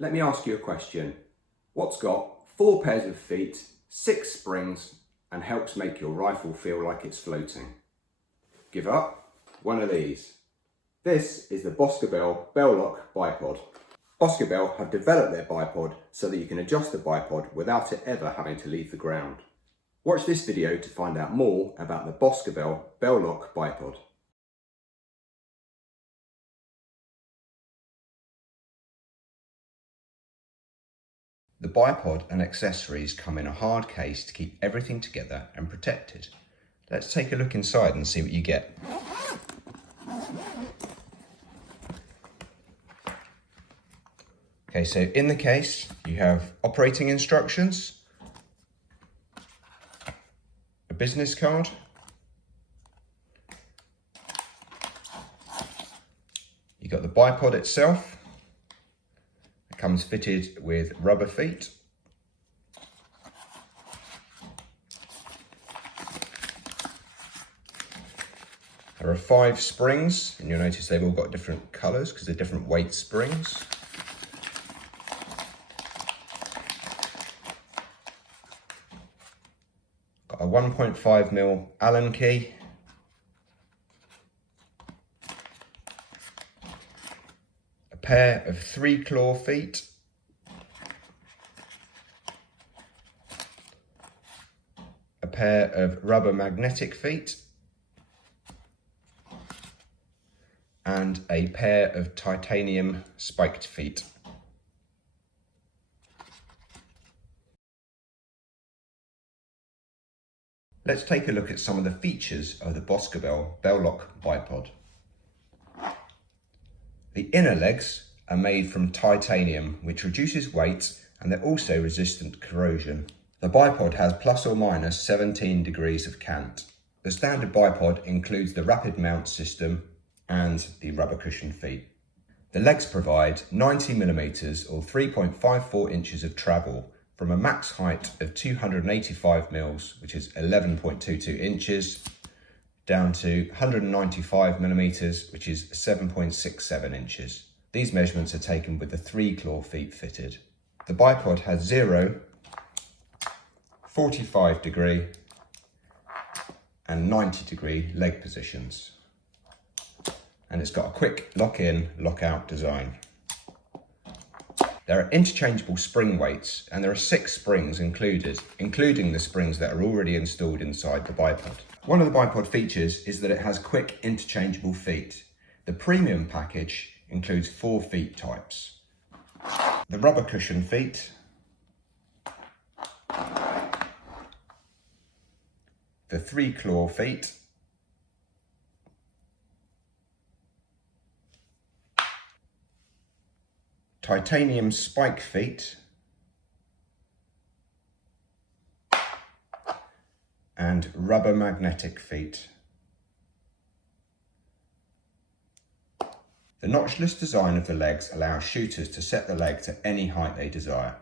Let me ask you a question. What's got 4 pairs of feet, 6 springs, and helps make your rifle feel like it's floating? Give up? One of these. This is the Boscabel Bel-loc bipod. Boscabel have developed their bipod so that you can adjust the bipod without it ever having to leave the ground. Watch this video to find out more about the Boscabel Bel-loc bipod. The bipod and accessories come in a hard case to keep everything together and protected. Let's take a look inside and see what you get. Okay, so in the case you have operating instructions, a business card, you got the bipod itself. Comes fitted with rubber feet. There are 5 springs, and you'll notice they've all got different colours because they're different weight springs. Got a 1.5mm Allen key. Pair of 3 claw feet, a pair of rubber magnetic feet, and a pair of titanium spiked feet. Let's take a look at some of the features of the Boscabel Bel-loc bipod. The inner legs are made from titanium, which reduces weight, and they're also resistant to corrosion. The bipod has plus or minus 17 degrees of cant. The standard bipod includes the rapid mount system and the rubber cushion feet. The legs provide 90mm or 3.54 inches of travel from a max height of 285mm, which is 11.22 inches, down to 195mm, which is 7.67 inches. These measurements are taken with the 3 claw feet fitted. The bipod has 0, 45 degree and 90 degree leg positions. And it's got a quick lock-in, lock-out design. There are interchangeable spring weights, and there are 6 springs included, including the springs that are already installed inside the bipod. One of the bipod features is that it has quick interchangeable feet. The premium package includes 4 feet types. The rubber cushion feet, the 3 claw feet, titanium spike feet, and rubber magnetic feet. The notchless design of the legs allows shooters to set the leg to any height they desire.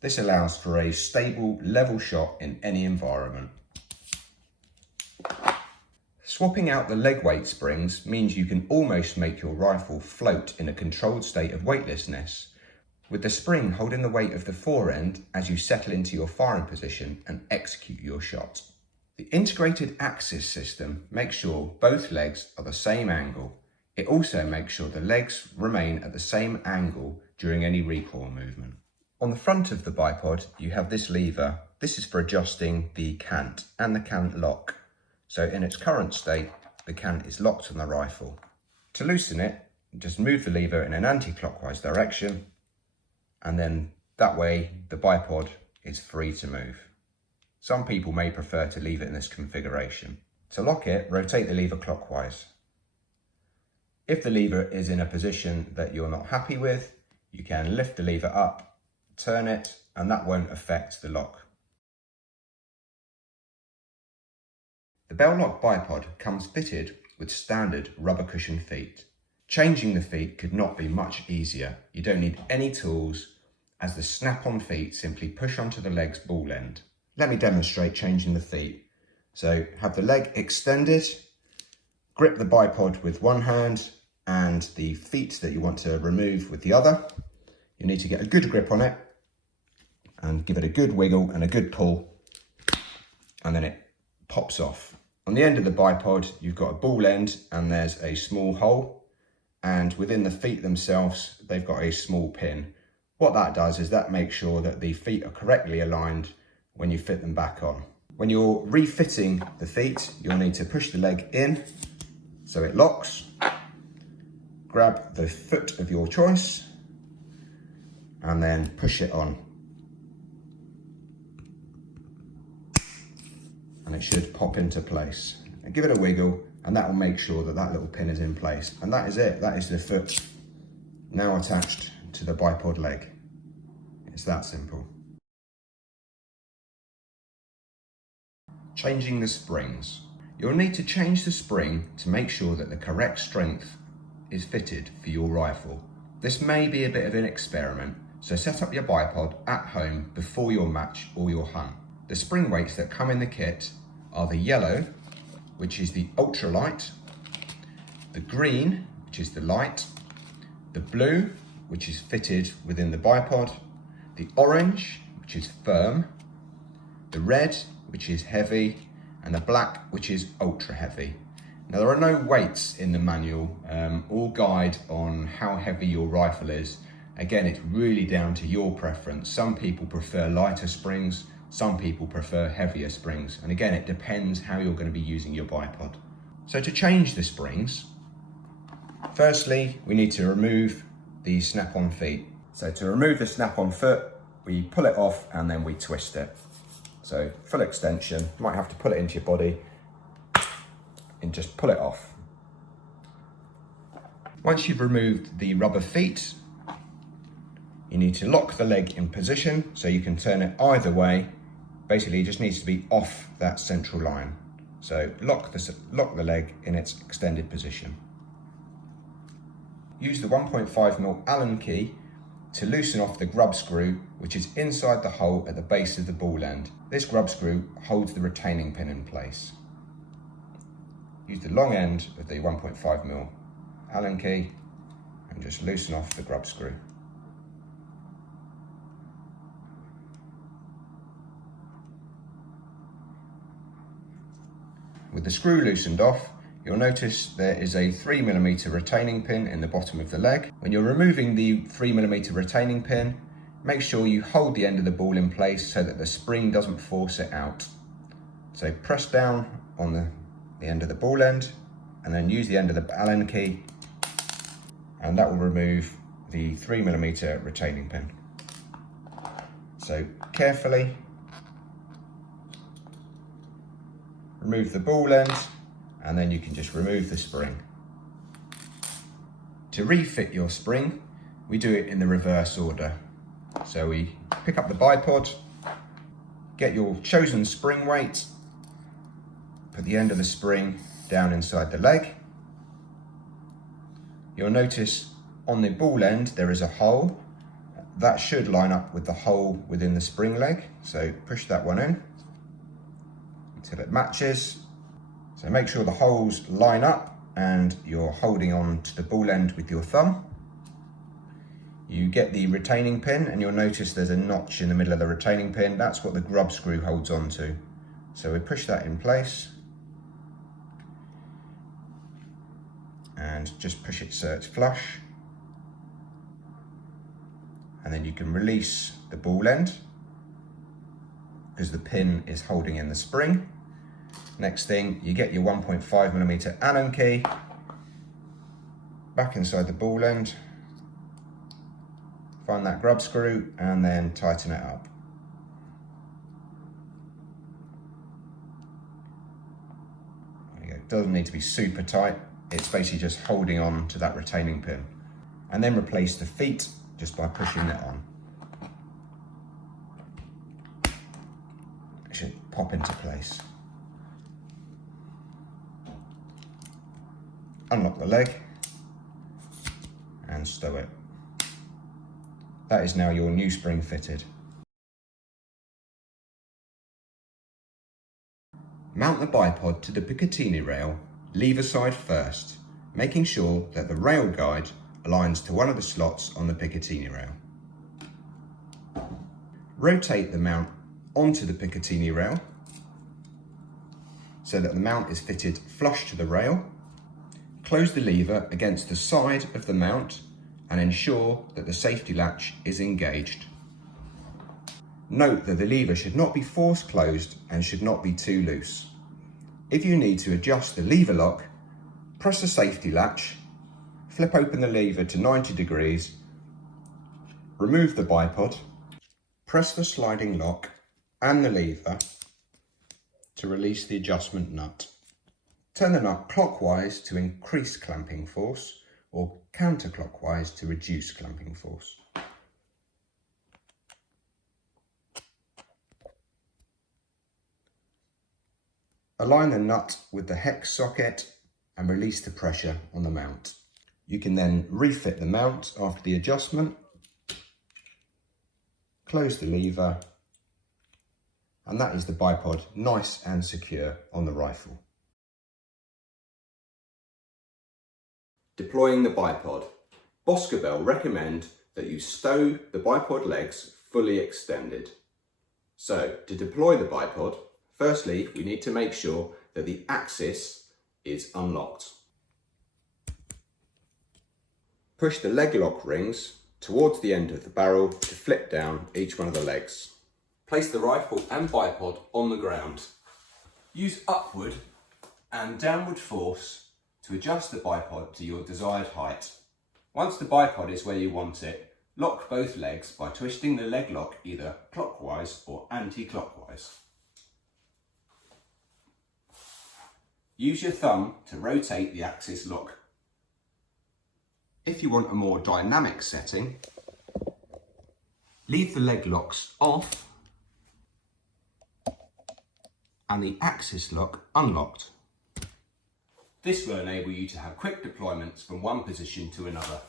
This allows for a stable, level shot in any environment. Swapping out the leg weight springs means you can almost make your rifle float in a controlled state of weightlessness, with the spring holding the weight of the forend as you settle into your firing position and execute your shot. The integrated axis system makes sure both legs are the same angle. It also makes sure the legs remain at the same angle during any recoil movement. On the front of the bipod, you have this lever. This is for adjusting the cant and the cant lock. So in its current state, the cant is locked on the rifle. To loosen it, just move the lever in an anti-clockwise direction, and then that way the bipod is free to move. Some people may prefer to leave it in this configuration. To lock it, rotate the lever clockwise. If the lever is in a position that you're not happy with, you can lift the lever up, turn it, and that won't affect the lock. The Bel-loc bipod comes fitted with standard rubber cushion feet. Changing the feet could not be much easier. You don't need any tools, as the snap-on feet simply push onto the leg's ball end. Let me demonstrate changing the feet. So have the leg extended, Grip the bipod with one hand and the feet that you want to remove with the other. You need to get a good grip on it and give it a good wiggle and a good pull, and then it pops off. On the end of the bipod, you've got a ball end and there's a small hole, and within the feet themselves, they've got a small pin. What that does is that makes sure that the feet are correctly aligned when you fit them back on. When you're refitting the feet, you'll need to push the leg in so it locks. Grab the foot of your choice and then push it on. And it should pop into place. And give it a wiggle, and that will make sure that that little pin is in place. And that is it. That is the foot now attached to the bipod leg. It's that simple. Changing the springs. You'll need to change the spring to make sure that the correct strength is fitted for your rifle. This may be a bit of an experiment, so set up your bipod at home before your match or your hunt. The spring weights that come in the kit are the yellow, which is the ultralight, the green, which is the light, the blue, which is fitted within the bipod, the orange, which is firm, the red, which is heavy, and the black, which is ultra heavy. Now, there are no weights in the manual or guide on how heavy your rifle is. Again, it's really down to your preference. Some people prefer lighter springs, some people prefer heavier springs. And again, it depends how you're going to be using your bipod. So to change the springs, firstly, we need to remove the snap-on feet. So to remove the snap-on foot, we pull it off and then we twist it. So full extension, you might have to pull it into your body and just pull it off. Once you've removed the rubber feet, you need to lock the leg in position so you can turn it either way. Basically, it just needs to be off that central line. So lock the leg in its extended position. Use the 1.5mm Allen key to loosen off the grub screw, which is inside the hole at the base of the ball end. This grub screw holds the retaining pin in place. Use the long end of the 1.5mm Allen key and just loosen off the grub screw. With the screw loosened off, you'll notice there is a 3mm retaining pin in the bottom of the leg. When you're removing the 3mm retaining pin, make sure you hold the end of the ball in place so that the spring doesn't force it out. So press down on the end of the ball end and then use the end of the Allen key, and that will remove the 3mm retaining pin. So carefully remove the ball end, and then you can just remove the spring. To refit your spring, we do it in the reverse order. So we pick up the bipod, get your chosen spring weight, put the end of the spring down inside the leg. You'll notice on the ball end there is a hole. That should line up with the hole within the spring leg. So push that one in until it matches. So make sure the holes line up and you're holding on to the ball end with your thumb. You get the retaining pin and you'll notice there's a notch in the middle of the retaining pin. That's what the grub screw holds on to. So we push that in place and just push it so it's flush. And then you can release the ball end because the pin is holding in the spring. Next thing, you get your 1.5mm Allen key back inside the ball end, find that grub screw and then tighten it up. There you go. It doesn't need to be super tight, it's basically just holding on to that retaining pin. And then replace the feet just by pushing it on. It should pop into place. Unlock the leg and stow it. That is now your new spring fitted. Mount the bipod to the Picatinny rail lever side first, making sure that the rail guide aligns to one of the slots on the Picatinny rail. Rotate the mount onto the Picatinny rail so that the mount is fitted flush to the rail. Close the lever against the side of the mount and ensure that the safety latch is engaged. Note that the lever should not be force closed and should not be too loose. If you need to adjust the lever lock, press the safety latch, flip open the lever to 90 degrees, remove the bipod, press the sliding lock and the lever to release the adjustment nut. Turn the nut clockwise to increase clamping force or counterclockwise to reduce clamping force. Align the nut with the hex socket and release the pressure on the mount. You can then refit the mount after the adjustment, close the lever, and that is the bipod nice and secure on the rifle. Deploying the bipod. Boscabel recommend that you stow the bipod legs fully extended. So to deploy the bipod, firstly, we need to make sure that the axis is unlocked. Push the leg lock rings towards the end of the barrel to flip down each one of the legs. Place the rifle and bipod on the ground. Use upward and downward force to adjust the bipod to your desired height. Once the bipod is where you want it, lock both legs by twisting the leg lock either clockwise or anti-clockwise. Use your thumb to rotate the axis lock. If you want a more dynamic setting, leave the leg locks off and the axis lock unlocked. This will enable you to have quick deployments from one position to another.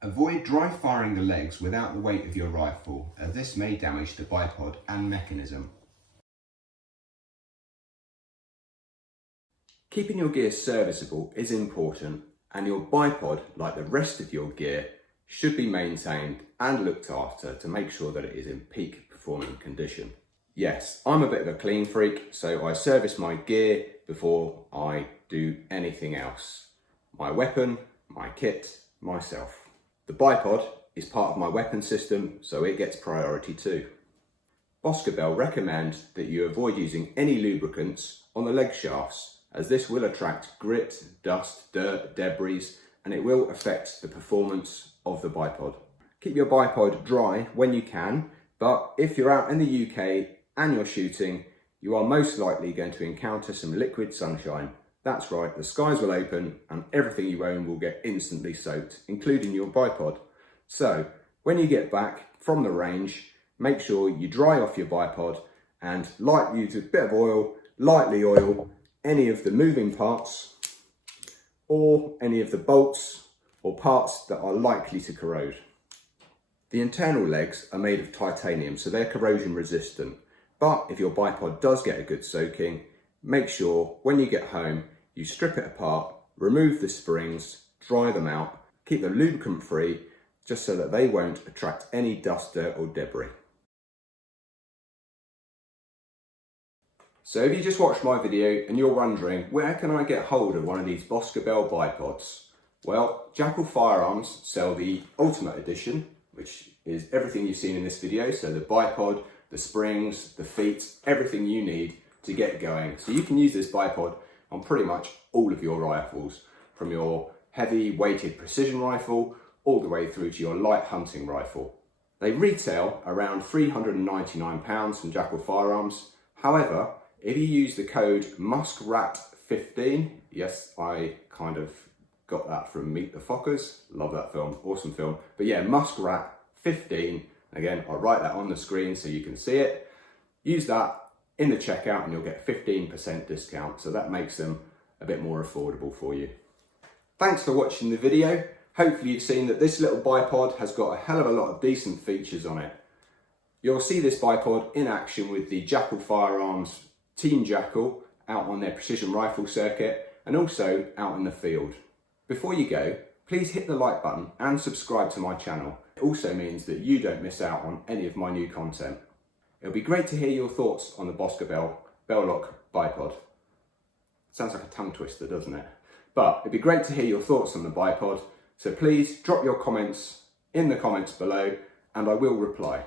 Avoid dry firing the legs without the weight of your rifle, as this may damage the bipod and mechanism. Keeping your gear serviceable is important, and your bipod, like the rest of your gear, should be maintained and looked after to make sure that it is in peak performing condition. Yes, I'm a bit of a clean freak, so I service my gear before I do anything else. My weapon, my kit, myself. The bipod is part of my weapon system, so it gets priority too. Boscabel recommend that you avoid using any lubricants on the leg shafts, as this will attract grit, dust, dirt, debris, and it will affect the performance of the bipod. Keep your bipod dry when you can, but if you're out in the UK and you're shooting, you are most likely going to encounter some liquid sunshine. That's right, the skies will open and everything you own will get instantly soaked, including your bipod. So, when you get back from the range, make sure you dry off your bipod and lightly use a bit of oil, lightly oil any of the moving parts or any of the bolts or parts that are likely to corrode. The internal legs are made of titanium, so they're corrosion resistant. But if your bipod does get a good soaking, make sure when you get home, you strip it apart, remove the springs, dry them out, keep the lubricant free, just so that they won't attract any dust, dirt or debris. So if you just watched my video and you're wondering, where can I get hold of one of these Boscabel bipods? Well, Jackal Firearms sell the Ultimate Edition, which is everything you've seen in this video. So the bipod, the springs, the feet, everything you need to get going. So you can use this bipod on pretty much all of your rifles, from your heavy weighted precision rifle all the way through to your light hunting rifle. They retail around £399 from Jackal Firearms. However, if you use the code MUSKRAT15, yes, I kind of got that from Meet the Fockers, love that film, awesome film. But yeah, MUSKRAT15, again, I'll write that on the screen so you can see it. Use that in the checkout and you'll get 15% discount, so that makes them a bit more affordable for you. Thanks for watching the video. Hopefully you've seen that this little bipod has got a hell of a lot of decent features on it. You'll see this bipod in action with the Jackal Firearms Team Jackal out on their precision rifle circuit and also out in the field. Before you go, please hit the like button and subscribe to my channel. It also means that you don't miss out on any of my new content. It'll be great to hear your thoughts on the Boscabel Bel-loc Bipod. Sounds like a tongue twister, doesn't it? But it'd be great to hear your thoughts on the bipod, so please drop your comments in the comments below and I will reply.